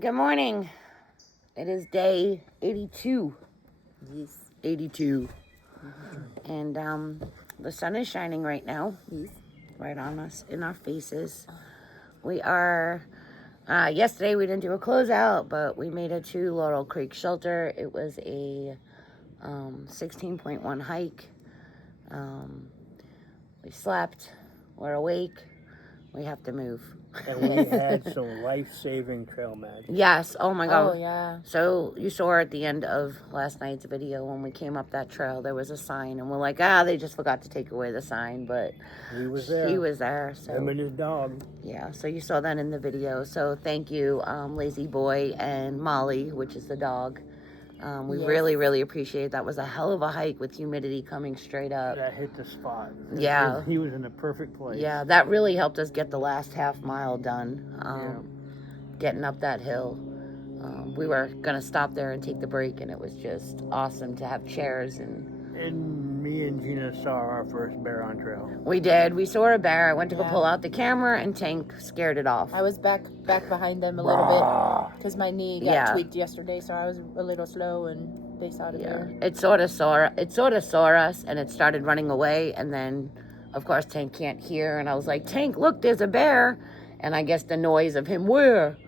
Good morning. It is day 82. Yes. 82. And the sun is shining right now. Yes. Right on us, in our faces. We are, yesterday we didn't do a closeout, but we made it to Laurel Creek Shelter. It was a 16.1 hike. We slept. We're awake. We have to move. And we had some life-saving trail magic. Yes. Oh my God. Oh, yeah. So you saw at the end of last night's video when we came up that trail, there was a sign, and we're like, they just forgot to take away the sign, but He was there. he was there. So Him and his dog. yeah. So you saw that in the video. So thank you, Lazy Boy and Molly, which is the dog. We Yes. really, really appreciate it. That was a hell of a hike with humidity coming straight up. That hit the spot. Yeah. He was in the perfect place. Yeah, that really helped us get the last half mile done. Getting up that hill. We were going to stop there and take the break, and it was just awesome to have chairs. And me and Gina saw our first bear on trail. We did. We saw a bear. I went to go Yeah. pull out the camera, and Tank scared it off. I was back behind them a little bit because my knee got tweaked yesterday, so I was a little slow, and they saw the bear. It sort of saw us, and it started running away, and then, of course, Tank can't hear, and I was like, Tank, look, there's a bear. And I guess the noise of him, where,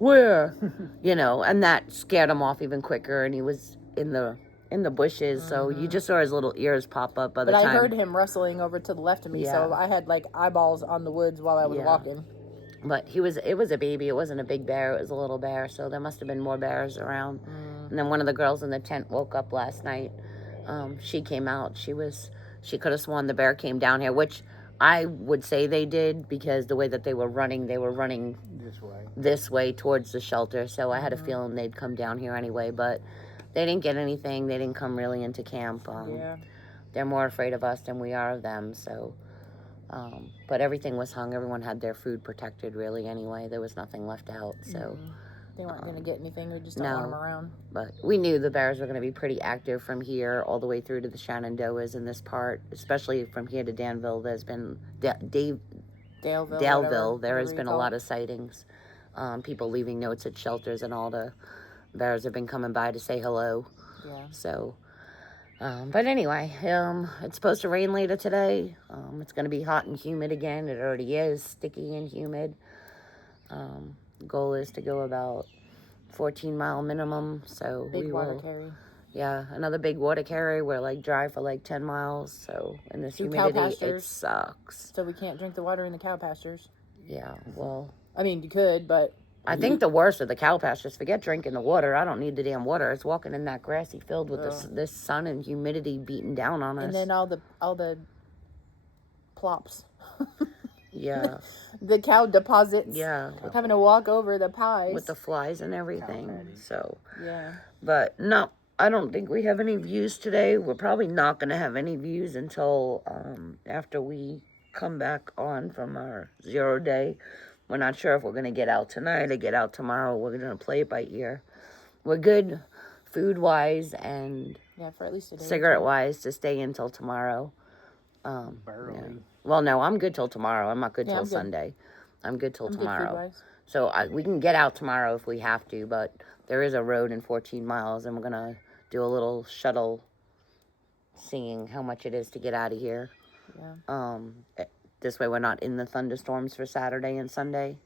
and that scared him off even quicker, and he was in the bushes, so you just saw his little ears pop up by the time. I heard him rustling over to the left of me, so I had like eyeballs on the woods while I was walking. But it was a baby. It wasn't a big bear. It was a little bear, so there must have been more bears around. And then one of the girls in the tent woke up last night. She came out. She could have sworn the bear came down here, which I would say they did, because the way that they were running this way towards the shelter. So I had a feeling they'd come down here anyway, but they didn't get anything. They didn't come really into camp. They're more afraid of us than we are of them. So, but everything was hung. Everyone had their food protected really anyway. There was nothing left out. So They weren't going to get anything. We just don't want them around. But we knew the bears were going to be pretty active from here all the way through to the Shenandoahs in this part, especially from here to Danville. There's been Daleville. There has been a lot of sightings. People leaving notes at shelters, and all the bears have been coming by to say hello. Yeah. So, but anyway, it's supposed to rain later today. It's going to be hot and humid again. It already is sticky and humid. Goal is to go about 14-mile minimum. So big water carry. Yeah, another big water carry. We're drive for 10 miles. So in this humidity, it sucks. So we can't drink the water in the cow pastures. Yeah, well, I mean, you could, but I think the worst of the cow pastures. Forget drinking the water. I don't need the damn water. It's walking in that grassy field with this sun and humidity beating down on us. And then all the plops. Yeah. The cow deposits. Yeah. Having to walk over the pies. With the flies and everything. So. Yeah. But no, I don't think we have any views today. We're probably not going to have any views until after we come back on from our 0 day. We're not sure if we're going to get out tonight or get out tomorrow. We're going to play it by ear. We're good food-wise and for at least a day. Cigarette-wise to stay until tomorrow. Barely. Yeah. Well, no, I'm good till tomorrow. I'm not good till I'm good. Sunday. I'm good till tomorrow. Good food-wise. So we can get out tomorrow if we have to, but there is a road in 14 miles, and we're going to do a little shuttle seeing how much it is to get out of here. Yeah. This way we're not in the thunderstorms for Saturday and Sunday.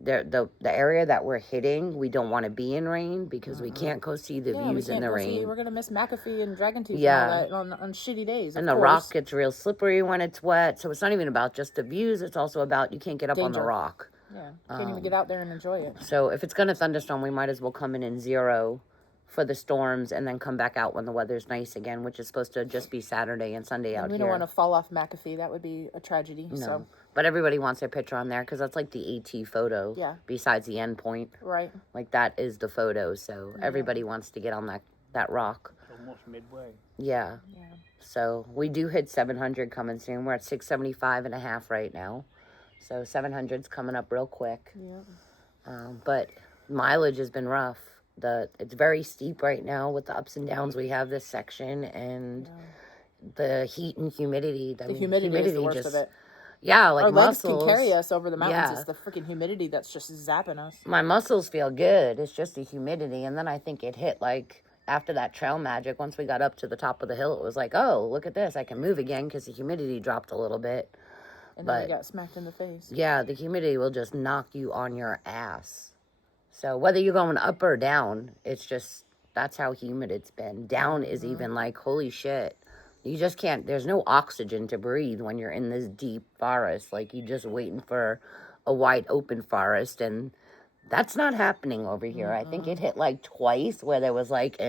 The area that we're hitting, we don't want to be in rain because we can't go see the views in the rain. We're going to miss McAfee and Dragon Tooth Yeah. and all that on shitty days. And the rock gets real slippery when it's wet. So it's not even about just the views. It's also about you can't get up on the rock. Yeah. Can't even get out there and enjoy it. So if it's going to thunderstorm, we might as well come in 0 for the storms and then come back out when the weather's nice again, which is supposed to just be Saturday and Sunday out here. We don't want to fall off McAfee. That would be a tragedy. No. So. But everybody wants their picture on there because that's like the AT photo. Yeah. Besides the end point. Right. Like that is the photo. So everybody wants to get on that rock. Almost midway. Yeah. So we do hit 700 coming soon. We're at 675.5 right now. So 700's coming up real quick. Yeah. But mileage has been rough. It's very steep right now with the ups and downs we have this section, and the heat and humidity. The humidity is the worst of it. Yeah, like Our legs muscles. can carry us over the mountains. Yeah. It's the freaking humidity that's just zapping us. My muscles feel good. It's just the humidity. And then I think it hit like after that trail magic, once we got up to the top of the hill, it was like, oh, look at this. I can move again because the humidity dropped a little bit. And then we got smacked in the face. Yeah, the humidity will just knock you on your ass. So whether you're going up or down, it's just, that's how humid it's been. Down is even like, holy shit. You just can't, there's no oxygen to breathe when you're in this deep forest. Like, you're just waiting for a wide open forest. And that's not happening over here. I think it hit like twice where there was like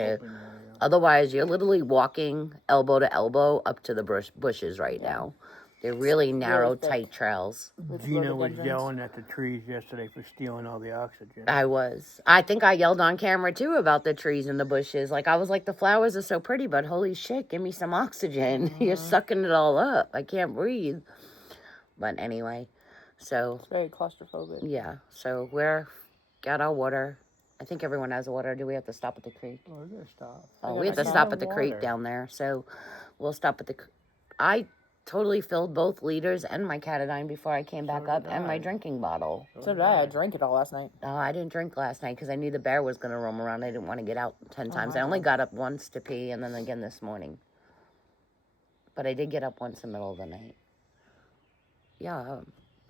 otherwise you're literally walking elbow to elbow up to the bushes right now. They're really narrow, tight trails. Gina was yelling at the trees yesterday for stealing all the oxygen. I was. I think I yelled on camera too about the trees and the bushes. Like, I was like, the flowers are so pretty, but holy shit, give me some oxygen. You're sucking it all up. I can't breathe. But anyway, so. It's very claustrophobic. Yeah, so we're got our water. I think everyone has water. Do we have to stop at the creek? Oh, we're going to stop. Oh, we have to stop at the creek down there. So we'll stop at the I totally filled both liters and my Catadine before I came back up, and my drinking bottle. So did I. I drank it all last night. Oh, I didn't drink last night because I knew the bear was going to roam around. I didn't want to get out 10 times. I only got up once to pee, and then again this morning. But I did get up once in the middle of the night. Yeah,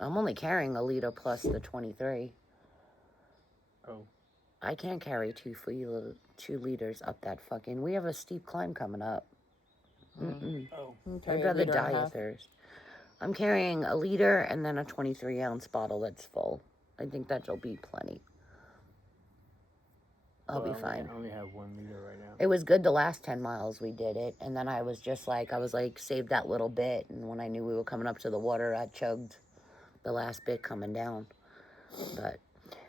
I'm only carrying a liter plus the 23. Oh. I can't carry 2 liters up that fucking... We have a steep climb coming up. Oh. I'd rather die of thirst. I'm carrying a liter and then a 23-ounce bottle that's full. I think that'll be plenty. I'll be fine. I only have 1 liter right now. It was good the last 10 miles we did it. And then I was like, save that little bit. And when I knew we were coming up to the water, I chugged the last bit coming down. But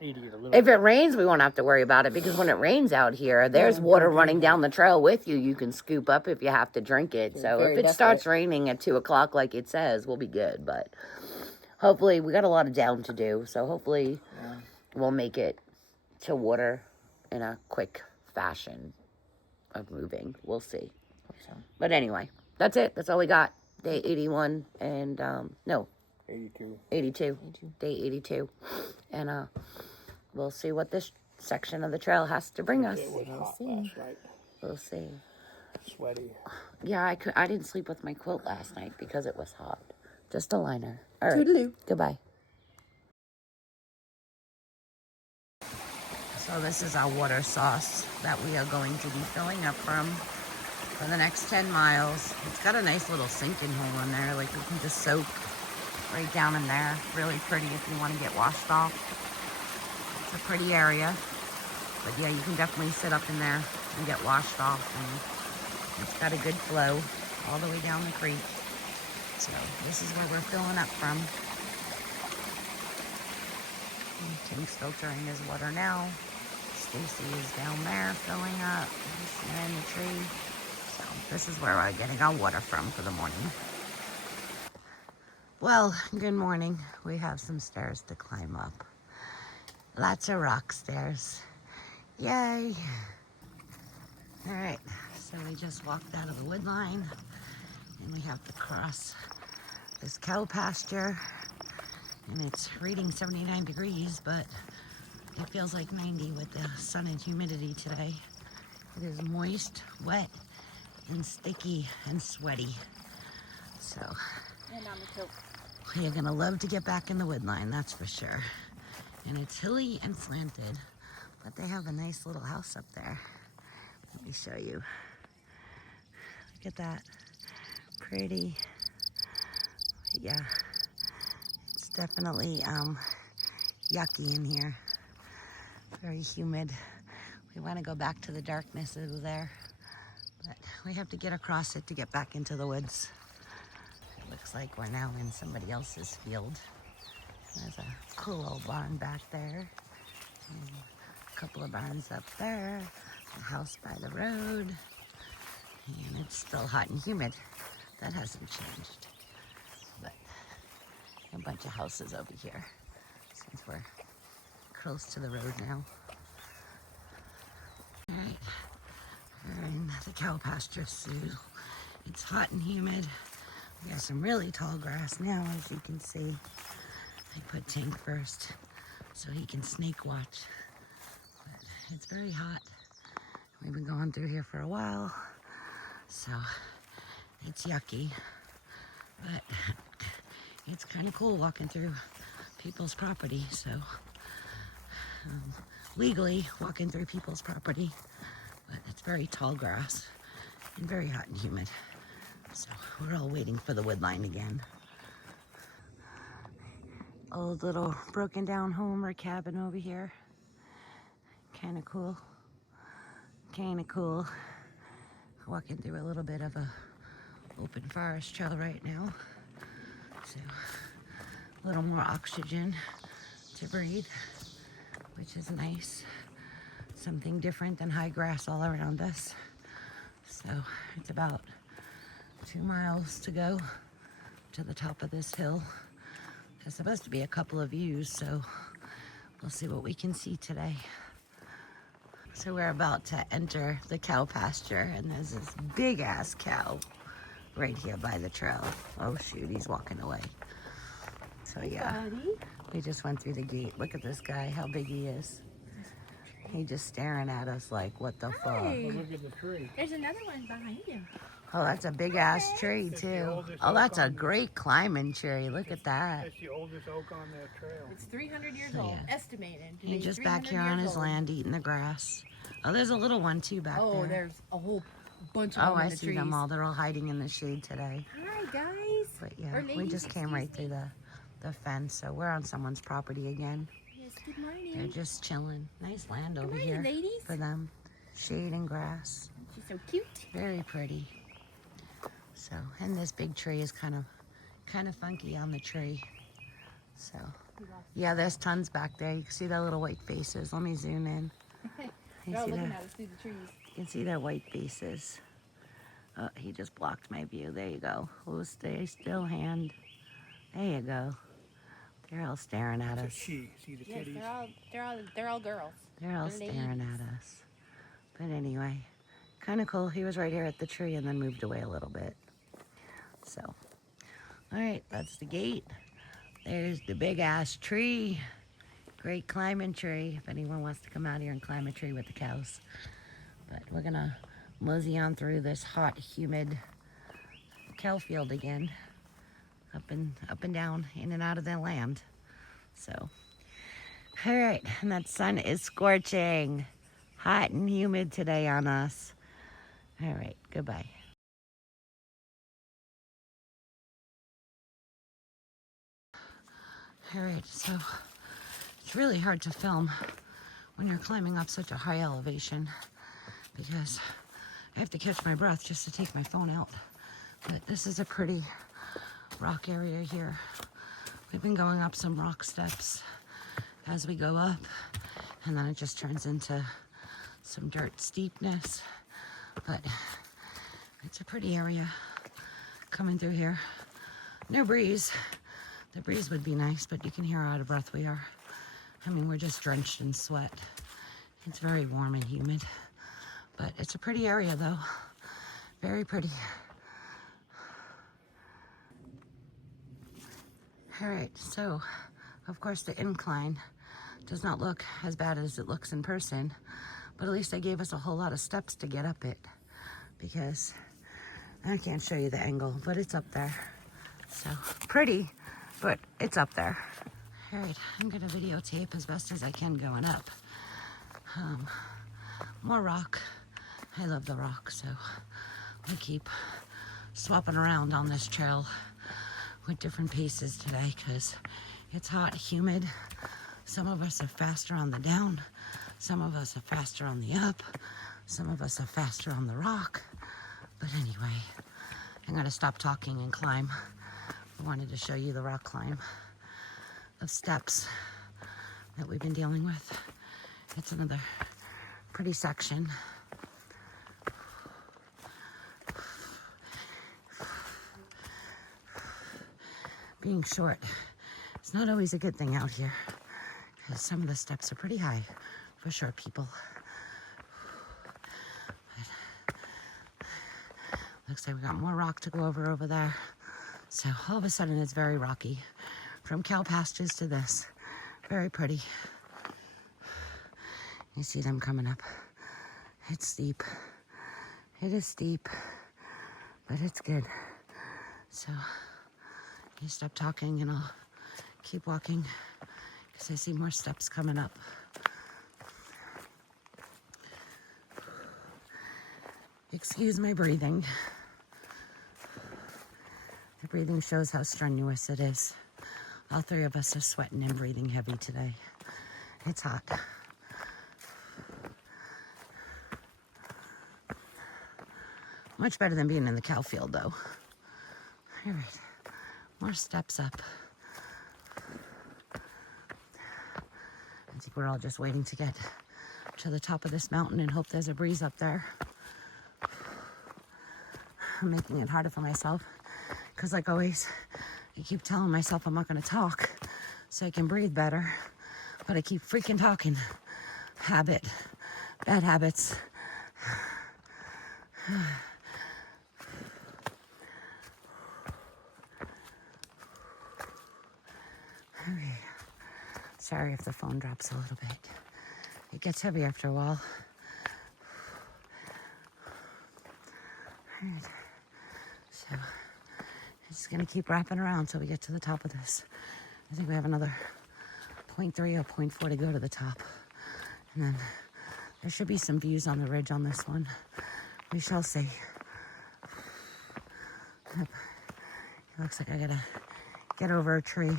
if it rains, we won't have to worry about it, because when it rains out here, there's water running down the trail with you. You can scoop up if you have to drink it. So if it starts raining at 2 o'clock like it says, we'll be good. But hopefully, we got a lot of down to do. So hopefully we'll make it to water in a quick fashion of moving. We'll see. But anyway, that's it. That's all we got. Day 81 and, 82. Day 82. And we'll see what this section of the trail has to bring us. It was hot last night. We'll see. Sweaty. Yeah, I didn't sleep with my quilt last night because it was hot. Just a liner. All right. Toodaloo. Goodbye. So this is our water sauce that we are going to be filling up from for the next 10 miles. It's got a nice little sinking hole in there. Like, we can just soak right down in there. Really pretty if you want to get washed off. It's a pretty area. But yeah, you can definitely sit up in there and get washed off. And it's got a good flow all the way down the creek. So this is where we're filling up from. And Tim's filtering his water now. Stacy is down there filling up. And in the tree. So this is where we're getting our water from for the morning. Well, good morning. We have some stairs to climb up. Lots of rock stairs. Yay. All right, so we just walked out of the wood line and we have to cross this cow pasture, and it's reading 79 degrees, but it feels like 90 with the sun and humidity today. It is moist, wet, and sticky and sweaty. So And on the tilt. you're gonna love to get back in the wood line, that's for sure. And it's hilly and slanted, but they have a nice little house up there. Let me show you. Look at that. Pretty. Yeah. It's definitely yucky in here. Very humid. We want to go back to the darkness over there, but we have to get across it to get back into the woods. It looks like we're now in somebody else's field. There's a cool old barn back there. And a couple of barns up there. A house by the road. And it's still hot and humid. That hasn't changed. But a bunch of houses over here since we're close to the road now. Alright. We're in the cow pasture, Sue. It's hot and humid. We got some really tall grass now, as you can see. I put Tank first so he can snake watch. But it's very hot. We've been going through here for a while, so it's yucky. But it's kind of cool walking through people's property, so legally walking through people's property. But it's very tall grass and very hot and humid. So we're all waiting for the wood line again. Old little broken down home or cabin over here. Kind of cool. Kind of cool. Walking through a little bit of a open forest trail right now. So a little more oxygen to breathe, which is nice. Something different than high grass all around us. So it's about 2 miles to go to the top of this hill. There's supposed to be a couple of views, so we'll see what we can see today. So we're about to enter the cow pasture, and there's this big ass cow right here by the trail. Oh shoot, he's walking away. So yeah, we just went through the gate. Look at this guy, how big he is. He just staring at us like, what the fuck? Oh, look at the tree. There's another one behind you. Oh, that's a big ass tree too. Oh, that's a great climbing tree. Look at that. It's the oldest oak on that trail. It's 300 years So, old, yeah. estimated. to He's be just back 300 here on years his old. land eating the grass. Oh, there's a little one too back there. Oh, there's a whole bunch of Oh, them in I the see trees. them all. They're all hiding in the shade today. Hi, guys. But yeah, Or we ladies, just came right excuse through the fence, so we're on someone's property again. Yes, good morning. They're just chilling. Nice land over morning, here ladies. for them. Shade and grass. She's so cute. Very pretty. So, and this big tree is kind of funky on the tree. So, yeah, there's tons back there. You can see their little white faces. Let me zoom in. You They're all see looking their- at us through the trees. You can see their white faces. Oh, he just blocked my view. There you go. Oh, stay still, hand. There you go. They're all staring at It's a us. she. See the Yes, kitties? they're all girls. They're all They're staring ladies. at us. But anyway, kind of cool. He was right here at the tree and then moved away a little bit. So, all right, that's the gate. There's the big ass tree. Great climbing tree if anyone wants to come out here and climb a tree with the cows. But we're gonna mosey on through this hot, humid cow field again. Up and down, in and out of their land. So, all right, and that sun is scorching. Hot and humid today on us. All right, goodbye. All right, so it's really hard to film when you're climbing up such a high elevation because I have to catch my breath just to take my phone out. But this is a pretty rock area here. We've been going up some rock steps as we go up, and then it just turns into some dirt steepness. But it's a pretty area coming through here. No breeze. The breeze would be nice, but you can hear how out of breath we are. I mean, we're just drenched in sweat. It's very warm and humid, but it's a pretty area though. Very pretty. All right, so of course the incline does not look as bad as it looks in person, but at least they gave us a whole lot of steps to get up it, because I can't show you the angle, but it's up there. So pretty, but it's up there. All right, I'm gonna videotape as best as I can going up. More rock. I love the rock, so we keep swapping around on this trail with different paces today because it's hot, humid. Some of us are faster on the down. Some of us are faster on the up. Some of us are faster on the rock. But anyway, I'm gonna stop talking and climb. I wanted to show you the rock climb of steps that we've been dealing with. It's another pretty section. Being short is not always a good thing out here, because some of the steps are pretty high for short people. But looks like we got more rock to go over there. So all of a sudden it's very rocky. From cow pastures to this. Very pretty. You see them coming up. It's steep. It is steep, but it's good. So you stop talking and I'll keep walking because I see more steps coming up. Excuse my breathing. The breathing shows how strenuous it is. All three of us are sweating and breathing heavy today. It's hot. Much better than being in the cow field, though. All right, more steps up. I think we're all just waiting to get to the top of this mountain and hope there's a breeze up there. I'm making it harder for myself because, like always, I keep telling myself I'm not going to talk so I can breathe better, but I keep freaking talking. Habit. Bad habits. Okay. Sorry if the phone drops a little bit. It gets heavy after a while. All right. So I'm just gonna keep wrapping around till we get to the top of this. I think we have another 0.3 or 0.4 to go to the top. And then there should be some views on the ridge on this one. We shall see. Yep. It looks like I gotta get over a tree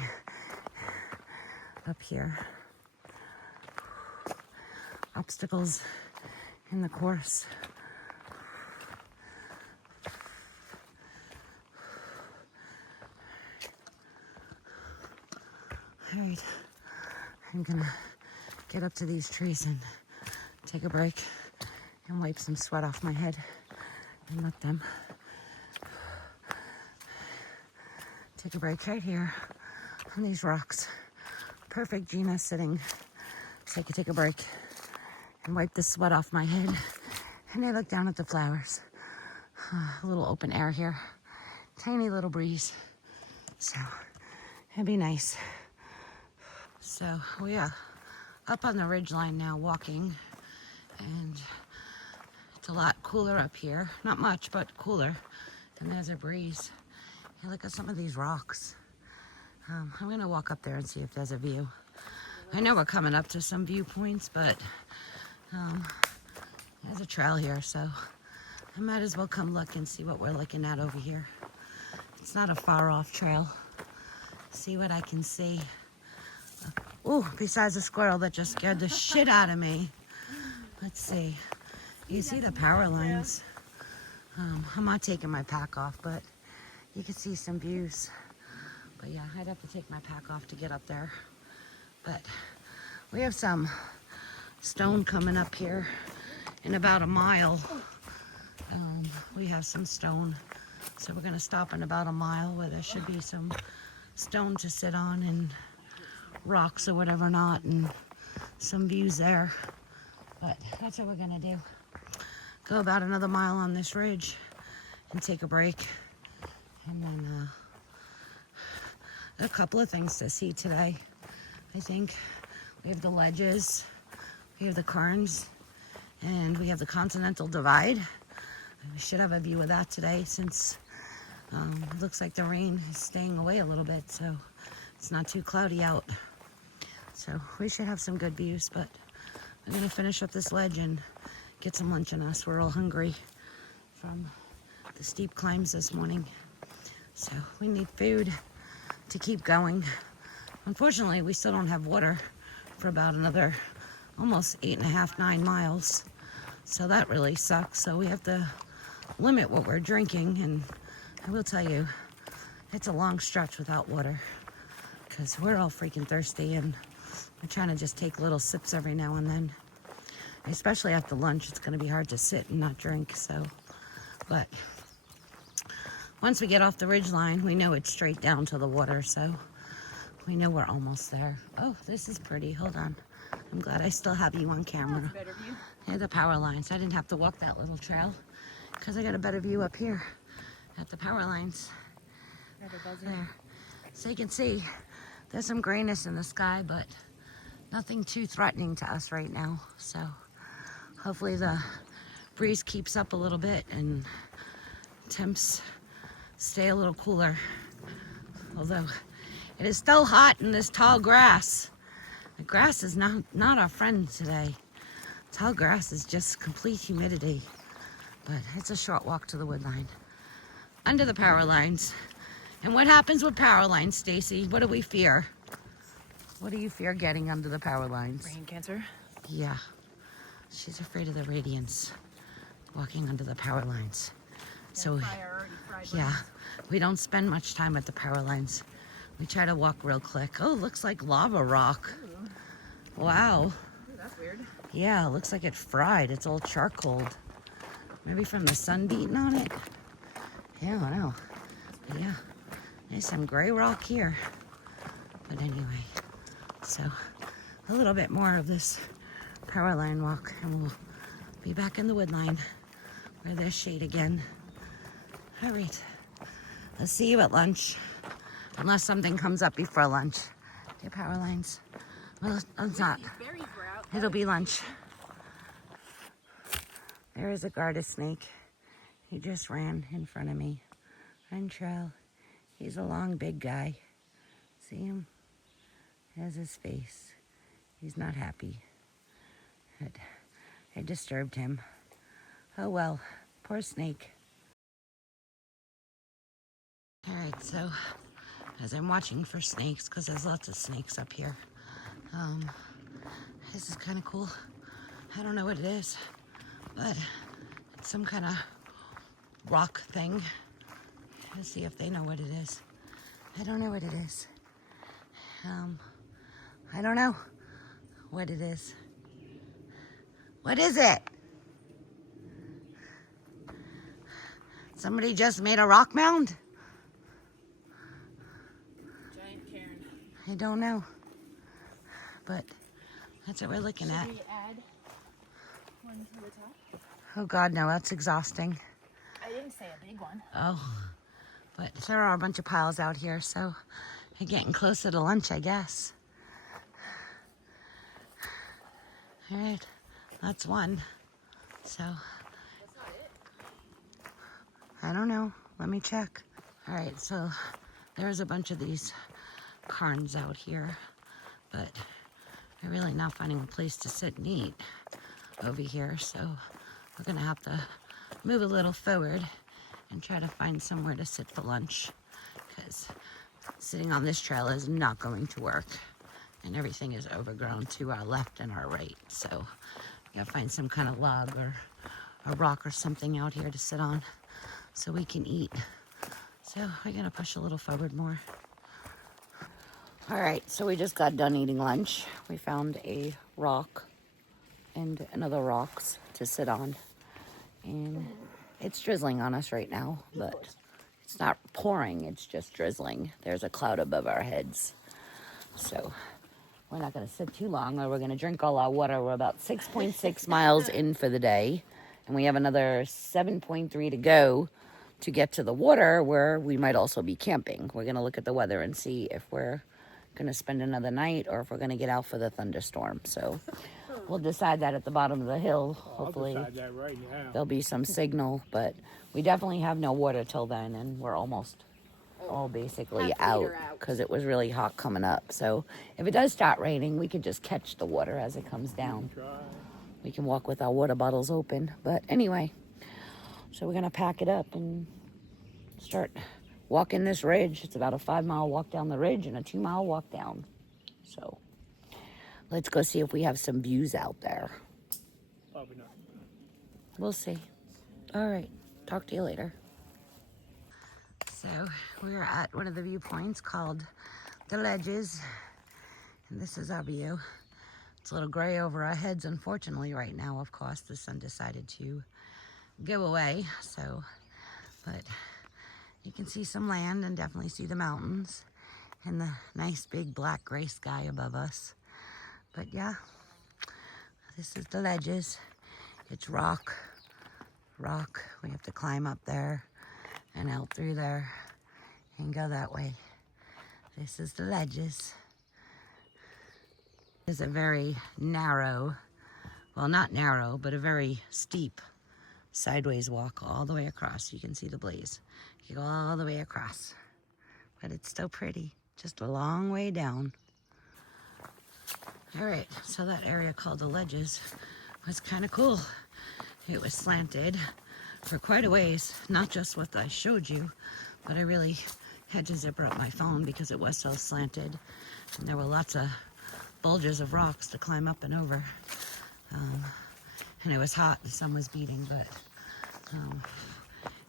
up here. Obstacles in the course. All right, I'm gonna get up to these trees and take a break and wipe some sweat off my head and let them take a break right here on these rocks. Perfect Gina sitting so I could take a break and wipe the sweat off my head. And I look down at the flowers. A little open air here. Tiny little breeze. So it'd be nice. So we are up on the ridgeline now walking, and it's a lot cooler up here. Not much, but cooler. And there's a breeze. Hey, look at some of these rocks. I'm gonna walk up there and see if there's a view. I know we're coming up to some viewpoints, but there's a trail here, so I might as well come look and see what we're looking at over here. It's not a far off trail. See what I can see. Oh, besides the squirrel that just scared the shit out of me. Let's see. You see the power lines. I'm not taking my pack off, but you can see some views. But yeah, I'd have to take my pack off to get up there. But we have some stone coming up here in about a mile. We have some stone. So we're gonna stop in about a mile where there should be some stone to sit on and rocks or whatever not, and some views there. But that's what we're gonna do. Go about another mile on this ridge and take a break. And then a couple of things to see today. I think we have the ledges, we have the cairns, and we have the Continental Divide. We should have a view of that today since it looks like the rain is staying away a little bit, so it's not too cloudy out. So we should have some good views, but I'm gonna finish up this ledge and get some lunch on us. We're all hungry from the steep climbs this morning. So we need food to keep going. Unfortunately, we still don't have water for about another almost 8.5, 9 miles. So that really sucks. So we have to limit what we're drinking. And I will tell you, it's a long stretch without water because we're all freaking thirsty and we're trying to just take little sips every now and then. Especially after lunch, it's going to be hard to sit and not drink. So, but once we get off the ridgeline, we know it's straight down to the water. So we know we're almost there. Oh, this is pretty. Hold on. I'm glad I still have you on camera. That's a better view. Yeah, the power lines. I didn't have to walk that little trail because I got a better view up here at the power lines. There. So you can see there's some grayness in the sky, but nothing too threatening to us right now. So hopefully the breeze keeps up a little bit and temps stay a little cooler. Although it is still hot in this tall grass. The grass is not our friend today. Tall grass is just complete humidity. But it's a short walk to the wood line. Under the power lines. And what happens with power lines, Stacy? What do we fear? What do you fear getting under the power lines? Brain cancer. Yeah. She's afraid of the radiance walking under the power lines. So, yeah, we don't spend much time at the power lines. We try to walk real quick. Oh, looks like lava rock. Ooh. Wow. Ooh, that's weird. Yeah, it looks like it fried. It's all charcoaled. Maybe from the sun beating on it. Yeah, I don't know. But yeah, there's some gray rock here. But anyway, so a little bit more of this power line walk and we'll be back in the wood line where there's shade again. All right, I'll see you at lunch. Unless something comes up before lunch. The power lines. Well, it's not. It'll be lunch. There is a garter snake. He just ran in front of me. Trail. He's a long, big guy. See him? There's his face. He's not happy. I disturbed him. Oh well, poor snake. All right, so as I'm watching for snakes, because there's lots of snakes up here, this is kind of cool. I don't know what it is, but it's some kind of rock thing. Let's see if they know what it is. I don't know what it is. I don't know what it is. What is it? Somebody just made a rock mound? Giant cairn. I don't know. But that's what we're looking at. Should we add one to the top? Oh God, no, that's exhausting. I didn't say a big one. Oh, but there are a bunch of piles out here, so we're getting closer to lunch, I guess. All right, that's one. So, That's not it. I don't know. Let me check. All right, so there's a bunch of these cairns out here, but we're really not finding a place to sit and eat over here, so we're gonna have to move a little forward and try to find somewhere to sit for lunch, because sitting on this trail is not going to work, and everything is overgrown to our left and our right, so we gotta find some kind of log or a rock or something out here to sit on so we can eat. So we're gonna push a little forward more. All right, so we just got done eating lunch. We found a rock and another rocks to sit on, and it's drizzling on us right now, but it's not pouring, it's just drizzling. There's a cloud above our heads, so we're not going to sit too long, or we're going to drink all our water. We're about 6.6 miles in for the day, and we have another 7.3 to go to get to the water, where we might also be camping. We're going to look at the weather and see if we're going to spend another night or if we're going to get out for the thunderstorm. So we'll decide that at the bottom of the hill. Hopefully I'll decide that right now. there'll be some signal, but we definitely have no water till then, and we're almost all basically out because it was really hot coming up. So if it does start raining, we could just catch the water as it comes down. We can walk with our water bottles open. But anyway, so we're going to pack it up and start walking this ridge. It's about a 5-mile walk down the ridge and a 2-mile walk down. So let's go see if we have some views out there. Probably not. We'll see. All right. Talk to you later. So we're at one of the viewpoints called the Ledges, and this is our view. It's a little gray over our heads, unfortunately, right now. Of course, the sun decided to go away, so, but you can see some land and definitely see the mountains and the nice big black gray sky above us. But yeah, this is the Ledges. It's rock. We have to climb up there and out through there, and go that way. This is the ledges. It's a very narrow, well, not narrow, but a very steep sideways walk all the way across. You can see the blaze. You go all the way across, but it's still pretty. Just a long way down. All right, so that area called the ledges was kind of cool. It was slanted for quite a ways, not just what I showed you, but I really had to zipper up my phone because it was so slanted. And there were lots of bulges of rocks to climb up and over. And it was hot, the sun was beating, but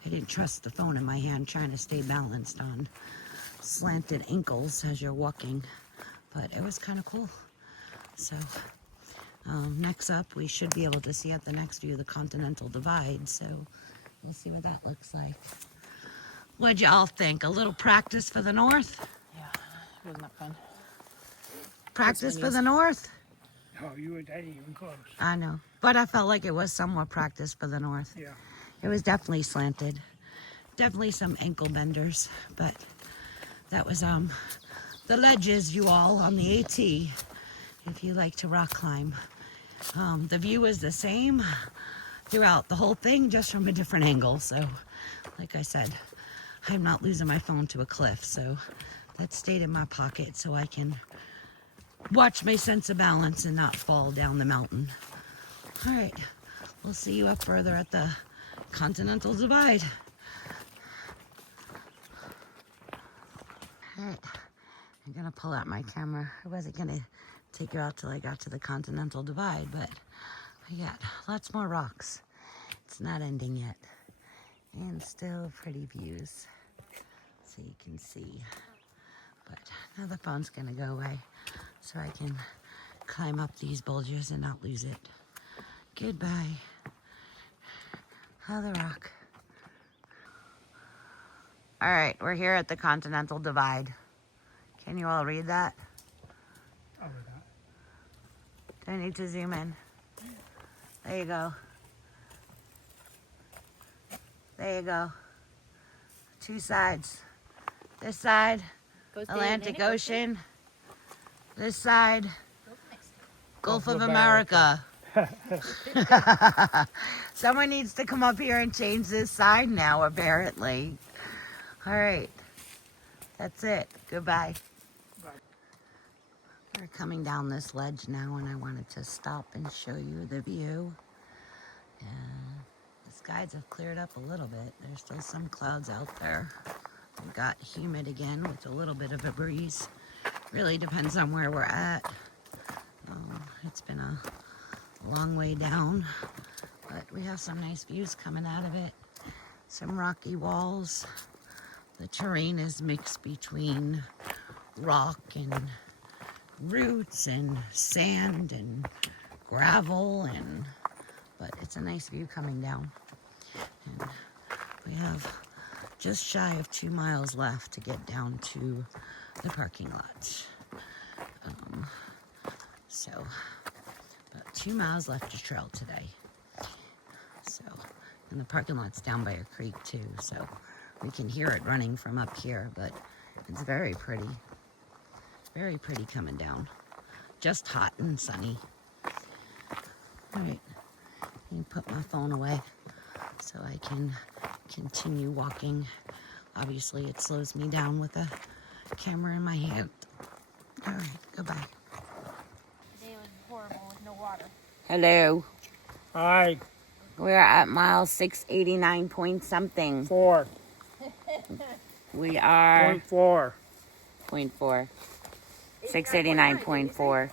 I didn't trust the phone in my hand trying to stay balanced on slanted ankles as you're walking, but it was kind of cool. So next up, we should be able to see at the next view the Continental Divide, so we'll see what that looks like. What'd y'all think? A little practice for the north? Yeah, it was not fun. Practice for the north? Oh, that ain't even close. I know, but I felt like it was somewhat practice for the north. Yeah. It was definitely slanted. Definitely some ankle benders, but that was the ledges, you all, on the AT, if you like to rock climb. The view is the same throughout the whole thing, just from a different angle. So, like I said, I'm not losing my phone to a cliff, so that stayed in my pocket so I can watch my sense of balance and not fall down the mountain. All right, we'll see you up further at the Continental Divide. All right, I'm gonna pull out my camera. I wasn't gonna take you out till I got to the Continental Divide, but I got lots more rocks. It's not ending yet. And still pretty views, so you can see. But now the phone's gonna go away so I can climb up these bulges and not lose it. Goodbye. Oh, the rock. All right, we're here at the Continental Divide. Can you all read that? I'll read that. Do I need to zoom in? There you go. There you go. Two sides. This side, Goes to Atlantic Atlantic Ocean. This side, Gulf of of America. Someone needs to come up here and change this sign now, apparently. All right. That's it. Goodbye. Bye. We're coming down this ledge now, and I wanted to stop and show you the view. And the skies have cleared up a little bit. There's still some clouds out there. It got humid again with a little bit of a breeze. Really depends on where we're at. It's been a long way down, but we have some nice views coming out of it. Some rocky walls. The terrain is mixed between rock and roots and sand and gravel, but it's a nice view coming down. And we have just shy of 2 miles left to get down to the parking lot. So about 2 miles left to trail today. So, and the parking lot's down by a creek too, so we can hear it running from up here, but it's very pretty. Very pretty coming down. Just hot and sunny. All right, let me put my phone away so I can continue walking. Obviously, it slows me down with a camera in my hand. All right, goodbye. Today was horrible with no water. Hello. Hi. We're at mile 689 point something. 4. We are 0.4. 0.4. 689.4.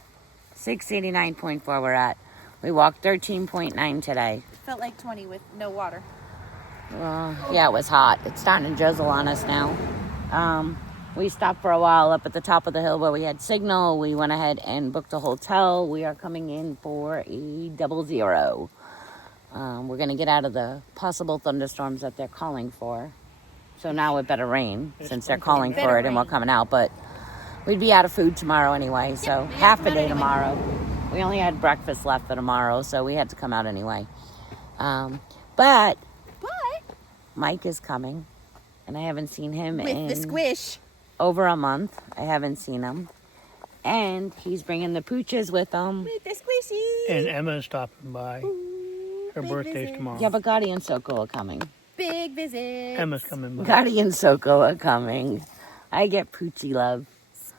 689.4 we're at. We walked 13.9 today. Felt like 20 with no water. Well, yeah, it was hot. It's starting to drizzle on us now. We stopped for a while up at the top of the hill where we had signal. We went ahead and booked a hotel. We are coming in for a 00. We're going to get out of the possible thunderstorms that they're calling for. So now it better rain since they're calling for it and we're coming out. But we'd be out of food tomorrow anyway, so half a day tomorrow. We only had breakfast left for tomorrow, so we had to come out anyway. But Mike is coming And I haven't seen him With the squish. over a month. I haven't seen him. And he's bringing the pooches with him. With the squishy. And Emma's stopping by. Ooh, Her big birthday's visit. tomorrow. Yeah, but Gotti and Soko are coming. Big visit. Emma's coming by. Gotti and Soko are coming. I get poochie love.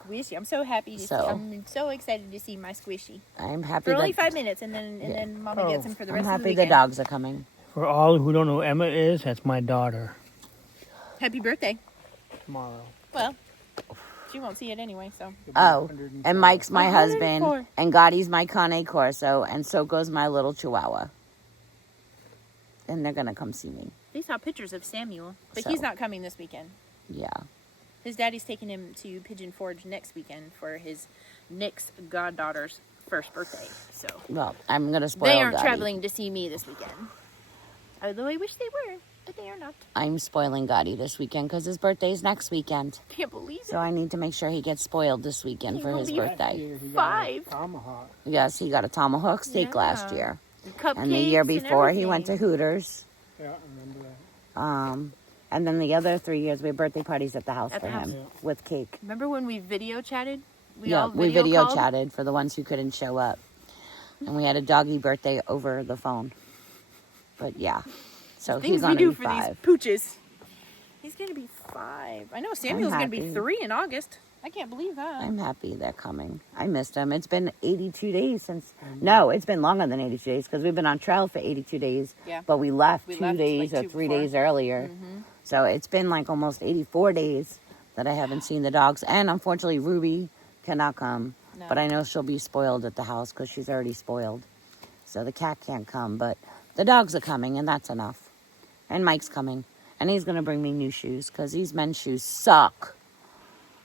Squishy. I'm so happy. I'm so excited to see my squishy. I'm happy For that only 5 minutes, and then Mommy gets him for the I'm rest of the happy weekend. the dogs are coming. For all who don't know who Emma is, that's my daughter. Happy birthday. Tomorrow. Well, she won't see it anyway, so. Oh, and Mike's my 104. husband, and Gotti's my Cane Corso, and Soko's my little Chihuahua. And they're gonna come see me. They saw pictures of Samuel, but So. he's not coming this weekend. Yeah. His daddy's taking him to Pigeon Forge next weekend for his Nick's goddaughter's first birthday. So Well, I'm gonna spoil they aren't Gotti. traveling to see me this weekend. Although I wish they were, but they are not. I'm spoiling Gotti this weekend because his birthday's next weekend. Can't believe So it. I need to make sure he gets spoiled this weekend Can't for his believe birthday. He got a 5. Tomahawk. Yes, he got a tomahawk steak last Yeah. year. Cupcakes And the year before he went to everything. Hooters. Yeah, I remember that. And then the other 3 years we had birthday parties at the house At for the him house. with cake. Remember when we video chatted? We all video called? chatted for the ones who couldn't show up. And we had a doggy birthday over the phone. But yeah. So he's Things we gonna do be for 5. these pooches. He's gonna be 5. I know Samuel's gonna be happy. 3 in August. I can't believe that. I'm happy they're coming. I missed them. It's been 82 days since... No, it's been longer than 82 days because we've been on trail for 82 days. Yeah. But we left We 2 left, days like, or 2 3 before. days earlier. So it's been like almost 84 days that I haven't seen the dogs. And unfortunately, Ruby cannot come. No. But I know she'll be spoiled at the house because she's already spoiled. So the cat can't come. But the dogs are coming, and that's enough. And Mike's coming. And he's going to bring me new shoes because these men's shoes suck.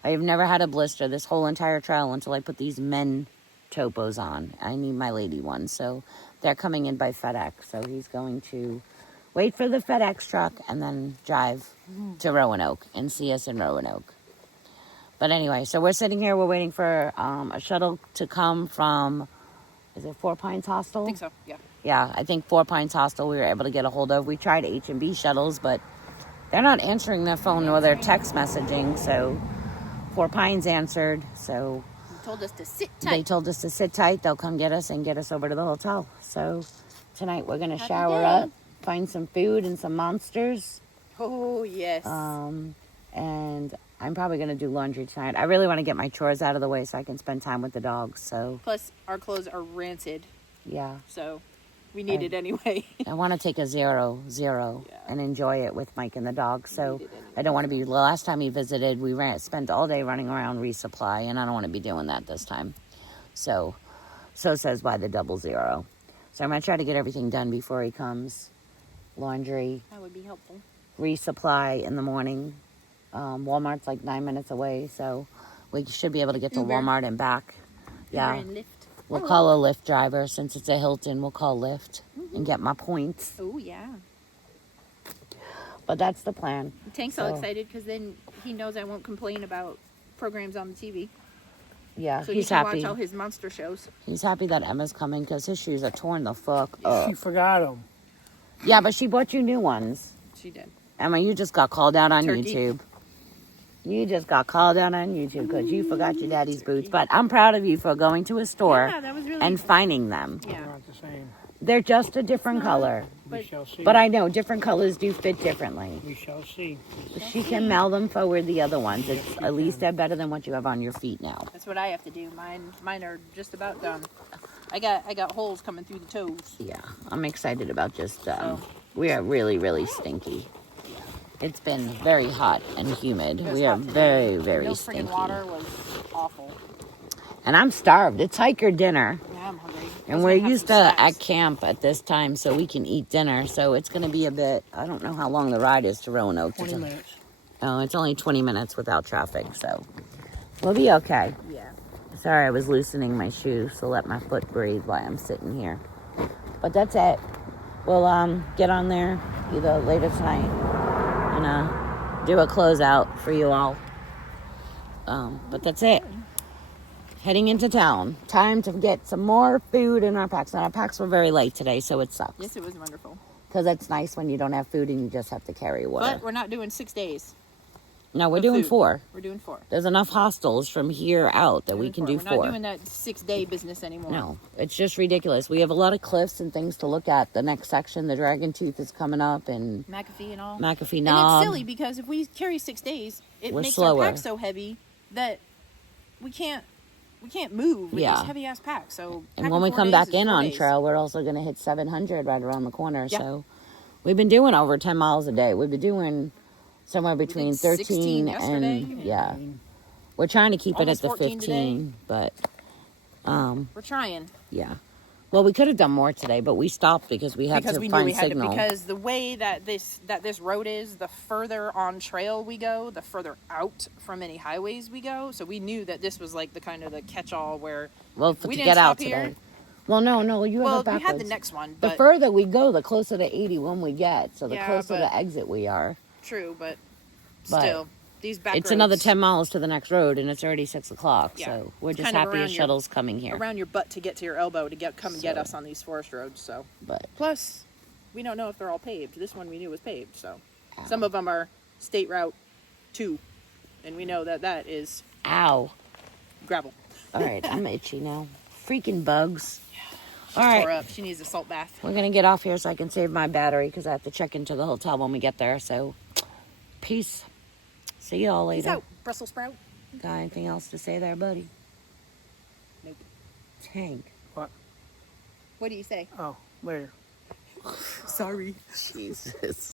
I've never had a blister this whole entire trail until I put these men topos on. I need my lady ones. So they're coming in by FedEx. So he's going to wait for the FedEx truck and then drive to Roanoke and see us in Roanoke. But anyway, so we're sitting here. We're waiting for a shuttle to come from, is it Four Pines Hostel? I think so, yeah. Yeah, I think Four Pines Hostel we were able to get a hold of. We tried H&B shuttles, but they're not answering their phone nor their text messaging. So Four Pines answered. So He told us to sit they tight. told us to sit tight. They'll come get us and get us over to the hotel. So tonight we're going to Happy shower day. up, find some food and some monsters. Oh, yes. And I'm probably going to do laundry tonight. I really want to get my chores out of the way so I can spend time with the dogs. So, Plus, our clothes are rancid, yeah. so we need it anyway. I want to take a 0-0 Yeah. and enjoy it with Mike and the dog. So need it anyway. I don't want to be. The last time he visited, we spent all day running around resupply, and I don't want to be doing that this time. So says why the 0-0. So I'm going to try to get everything done before he comes. Laundry, That would be helpful. resupply in the morning. Walmart's like 9 minutes away, so we should be able to get to Uber. Walmart and back. Yeah. Uber and Lyft. We'll call a Lyft driver. Since it's a Hilton, we'll call Lyft and get my points. Oh, yeah. But that's the plan. Tank's all So- excited because then he knows I won't complain about programs on the TV. Yeah, So he's he can happy. watch all his monster shows. He's happy that Emma's coming because his shoes are torn the fuck up. She forgot him. Yeah, but she bought you new ones. She did. Emma, you just got called out on Turkey. YouTube. You just got called out on YouTube because you forgot your daddy's boots. But I'm proud of you for going to a store Yeah, that was really and finding them. Yeah. Not the same. They're just a different color. We shall see. But I know different colors do fit differently. We shall see. She can mail them forward the other ones. It's at least they're better than what you have on your feet now. That's what I have to do. Mine are just about done. I got holes coming through the toes. Yeah, I'm excited about just, So- we are really, really stinky. It's been very hot and humid. It was We are hot today. very, very No stinky. freaking water was awful. And I'm starved. It's hiker dinner. Yeah, I'm hungry. And we're used to at camp at this time so we can eat dinner. So it's going to be a bit, I don't know how long the ride is to Roanoke. 20 minutes. Oh, it's only 20 minutes without traffic. So we'll be okay. Yeah. Sorry, I was loosening my shoes to let my foot breathe while I'm sitting here. But that's it. We'll get on there either later tonight and do a closeout for you all. But that's it. Heading into town. Time to get some more food in our packs. And our packs were very light today, so it sucks. Yes, it was wonderful. Because it's nice when you don't have food and you just have to carry water. But we're not doing 6 days. No, we're of doing food. 4. We're doing 4. There's enough hostels from here out that we can do 4. We're not doing that 6-day business anymore. No, it's just ridiculous. We have a lot of cliffs and things to look at. The next section, the Dragon Tooth is coming up, and McAfee and all. McAfee And Knob. it's silly because if we carry 6 days, it We're makes slower. our pack so heavy that we can't move with Yeah. these heavy ass packs. So And when we come back in on trail, we're also going to hit 700 right around the corner. Yeah. So we've been doing over 10 miles a day. We've been doing somewhere between did 13 16 yesterday. and yeah. We're trying to keep it at Almost the 14 15, but we're trying. yeah. Well, we could have done more today, but we stopped because we had Because to we knew find we had signal. to, because the way that this road is, the further on trail we go, the further out from any highways we go. So we knew that this was like the kind of the catch-all where Well, we to didn't get out stop here. today. Well, no, you have Well, it backwards. we had the next one, The but further we go, the closer to 81 we get. So the Yeah, closer but- the exit we are. true, but But still, these back It's roads, another 10 miles to the next road, and it's already 6 o'clock. Yeah. So we're It's just kind of happy around as your- Shuttle's coming here. around your butt to get to your elbow to come and get So- us on these forest roads. So But plus, we don't know if they're all paved. This one we knew was paved, so some of them are State Route 2, and we know that is ow. gravel. All right, I'm itchy now. Freaking bugs. All Tore right, up. She needs a salt bath. we're going to get off here so I can save my battery because I have to check into the hotel when we get there. So, peace. See y'all Peace later. out, Brussels sprout. Got anything else to say there, buddy? Nope. Dang. What? What do you say? Oh, later. Sorry. Jesus.